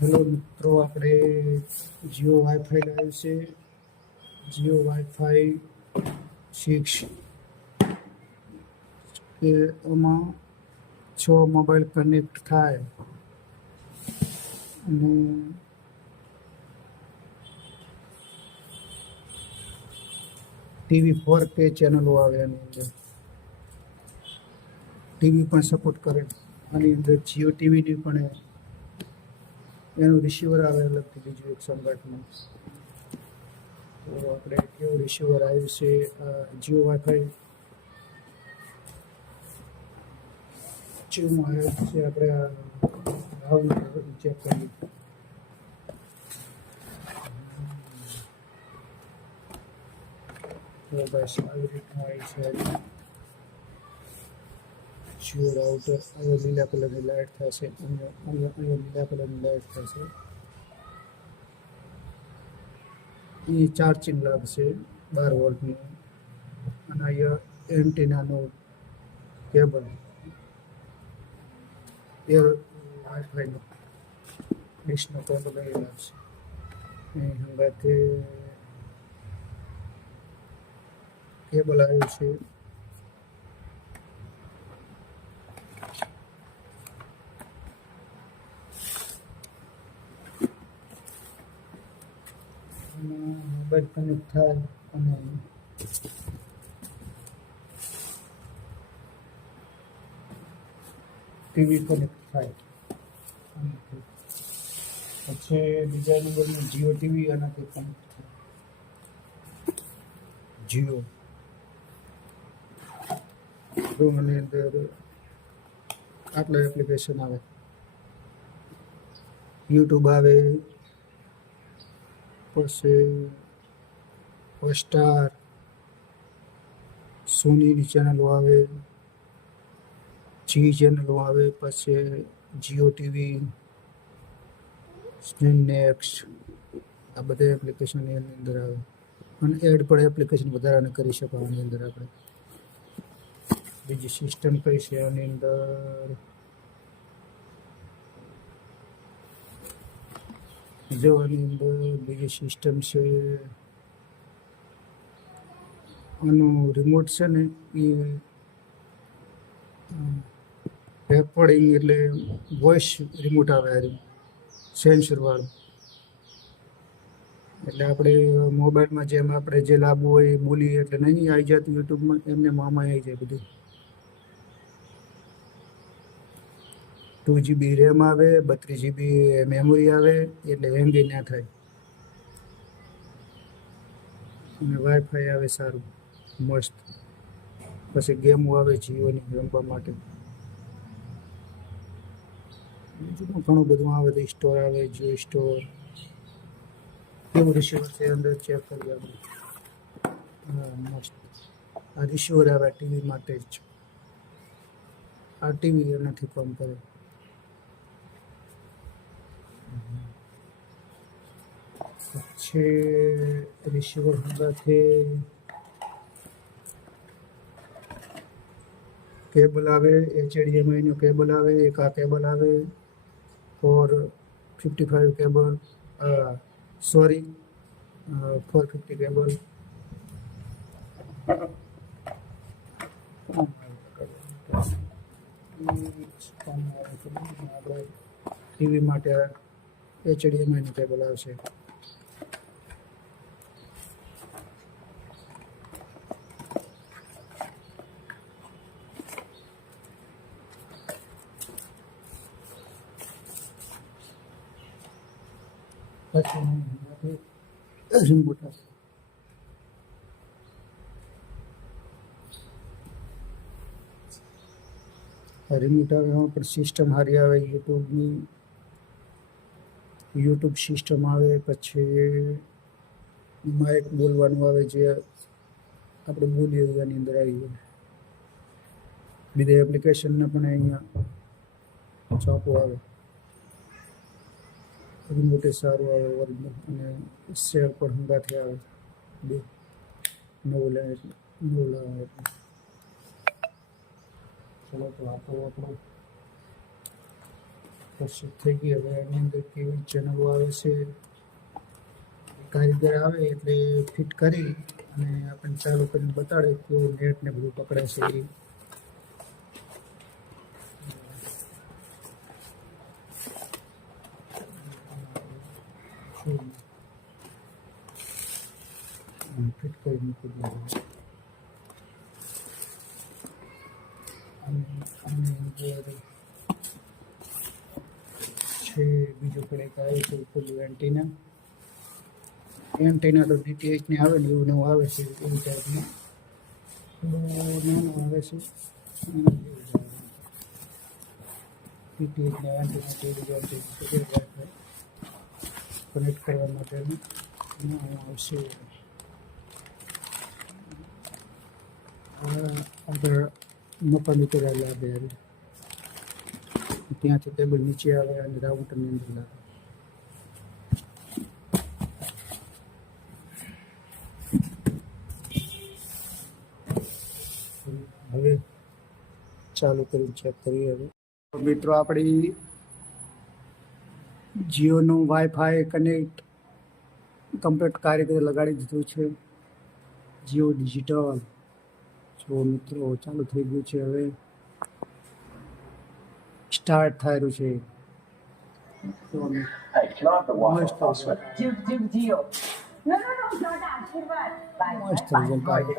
Hello મિત્રો, આપણે Jio wifi લાવ્યું છે. જીઓ વાઈફાઈ 6 કે એમાં 6 મોબાઈલ કનેક્ટ થાય અને ટીવી 4K ચેનલો આવે. એની અંદર ટીવી પણ સપોર્ટ કરે. આની અંદર જીઓ ટીવીની પણ એનું રિસીવર આવે અલગથી બીજું એક સંગાથમાં. તો આપણે કેવું રિસીવર આવ્યું છે જીઓ વાઈફાઈ જીઓમાં આવ્યું છે. આપણે ભાવનગર ચેક કરીએ. તો બસ આવી રીતના આવી છે જીઓ રાઉટર. અહીંયા લીલા કલરની લાઇટ થશે, અહીંયા લીલા કલરની લાઇટ થશે. એ ચાર્જિંગ લાગશે 12 વોલ્ટની. અને અહીંયા એન્ટીનાનું કેબલ વાઈફાઈનો ડિશનો કેબલ અહીં લાગશે. અહીં હંગાથે કેબલ આવ્યું છે. મોબાઈલ કનેક્ટ થાય અને ટીવી કનેક્ટ થાય. પછી બીજા નંબરનું જીઓ ટીવી આનાથી કનેક્ટ થાય. જીઓ આની અંદર આટલા એપ્લિકેશન આવે. યુટ્યુબ આવે, પછી હોટસ્ટાર, સોનીની ચેનલો આવે, જી ચેનલો આવે, પછી જીઓ ટીવી, સ્ક્રીન નેક્સ્ટ, આ બધા એપ્લિકેશન એની અંદર આવે. અને એડ પણ એપ્લિકેશન વધારાને કરી શકો આની અંદર. આપણે બીજી સિસ્ટમ કઈ છે આની અંદર? જો આની અંદર બીજી સિસ્ટમ છે. આનું રિમોટ છે ને એ રેકોર્ડિંગ એટલે વોઇસ રિમોટ આવે. આ સેન્સરવાળું. એટલે આપણે મોબાઈલમાં જેમ આપણે જે લાવવું હોય એ બોલીએ એટલે નહીં આવી જતું યુટ્યુબમાં, એમને મામાં આવી જાય બધું. 2GB રેમ આવે, 32GB મેમોરી આવે, એટલે હેંગ ના થાય. અને વાઈફાઈ આવે સારું મસ્ત. પછી ગેમો આવે જીઓની રમવા માટે. બીજું ઘણું બધું આવે. તો સ્ટોર આવે, જીઓ સ્ટોર. કેવું રિસીવર છે અંદર ચેક કરીએ આપણે. હા, મસ્ત. આ રિસીવર આવે ટીવી માટે જ. આ ટીવી એનાથી કામ કરે. પછી રિસીવર સાથે કેબલ આવે, HDMI નો કેબલ આવે, એક આ કેબલ આવે, 455 કેબલ, 450 કેબલ. ટીવી માટે HDMI નું કેબલ આવશે. રિમોટ આવશે. રિમોટ આવે એમાં પણ સિસ્ટમ સારી આવે. યુટ્યુબ સિસ્ટમ આવે. પછી માઇક બોલવાનું આવે, જે આપણે બોલીએ એની અંદર આવી જાય. બીજા એપ્લિકેશનને પણ અહીંયા છાપો આવે. રિમોટ સારું આવે ઓરિજિનલ. અને સેવ પણ હંગાથી આવે. બે નવું લાવે. ચલો તો આ તો આપણો આકર્ષિત થઈ ગઈ. હવે એની અંદર કેવી ચેનલો આવે છે, કારીગર આવે એટલે ફિટ કરી અને આપણને ચાલુ કરીને બતાડે કેવું નેટ ને બધું પકડે છે એ. ફિટ કરી મૂકી દીધું. અને છે બીજું પણ એક આવે છે પેલું એન્ટીના તો DTH ને આવે ને એવું નવું આવે છે, એવું ટાઈપનું નાનું આવે છે. DTH ને એન્ટીના કનેક્ટ કરવા માટેનું આવશે. આગળ મપા મીટર આવે બે ત્યાંથી ટેબલ નીચે આવે અને રાઉટરની અંદર આવે. હવે ચાલુ કરીને ચેક કરીએ. હવે મિત્રો આપણી જીઓનું વાઈફાઈ કનેક્ટ કમ્પ્લીટ કાર્ય લગાડી દીધું છે. જીઓ ડિજિટલ જો મિત્રો ચાલુ થઈ ગયું છે. હવે સ્ટાર્ટ થયેલું છે. મસ્ત રિઝલ્ટ આવે.